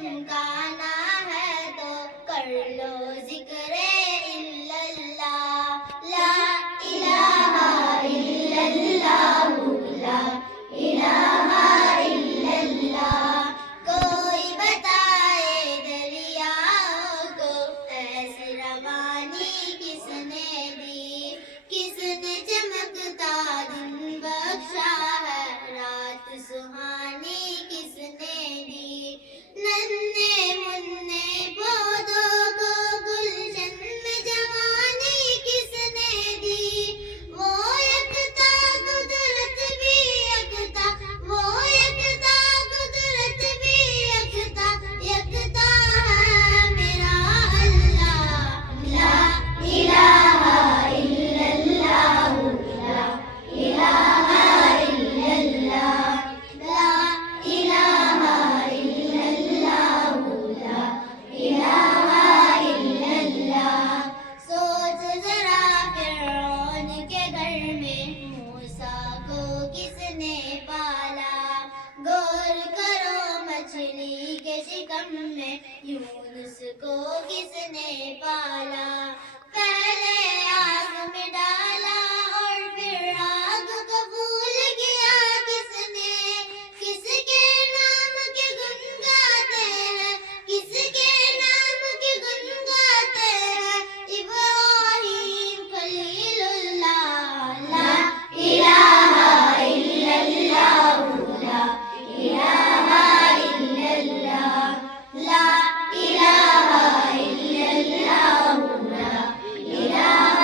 چمکانا ہے تو کر لو ذکر اللہ، لا الہ الا اللہ، لا الہ الا اللہ۔ کوئی بتائے دریاؤں کو ایسی روانی کس نے دی، کس نے چمکتا دن بخشا ہے، رات سہانی کس نے دی۔ ننھے منھے پودوں کو گلشن میں جوانی کس نے دی، وہ یکتا قدرت بھی یکتا، وہ یکتا قدرت بھی یکتا، یکتا ہے میرا اللہ، لا الہ الا اللہ، لا الہ الا اللہ، لا الہ الا اللہ، لا الہ الا اللہ۔ سوچ ذرا فرعون کے گھر میں موسیٰ کو کس نے پالا، غور کرو مچھلی کے شکم میں یونس کو کس نے پالا۔ پہلے آگ میں ڈالا اور پھر آگ قبول کیا کس نے، کس کے نام کے گن گاتے ہیں، کس کے نام کے گن گاتے ہیں، ابراہیم خلیل اللہ، لا الہ الا اللہ، لا الہ الا اللہ، لا الہ الا اللہ، لا الہ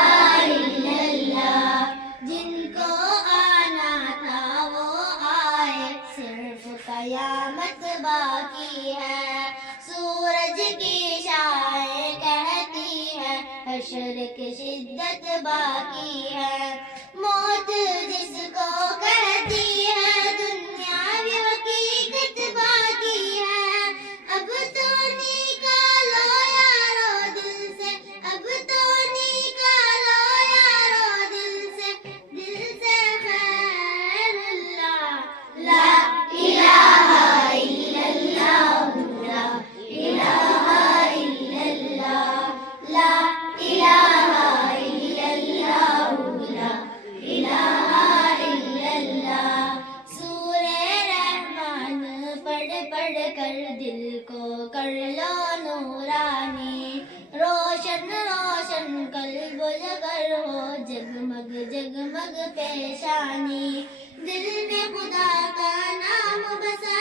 الا اللہ۔ جن کو آنا تھا وہ آئے، صرف قیامت باقی ہے، سورج کی شعاعیں کہتی ہے حشر کی شدت باقی ہے۔ موت جس کو کہتی ہے دنیاوی حقیقت باقی ہے، اب تو نکالو یارو دل سے، اب تو نکالو یارو دل سے خیر اللہ، لا الہ الا اللہ، لا الہ الا اللہ، لا الہ الا اللہ، لا الہ الا اللہ۔ سورہ رحمان پڑھ پڑھ کر دل کو کر لو نورانی، روشن روشن قلب و جگر ہو جگمگ جگمگ پیشانی، دل میں خدا کا نام بسا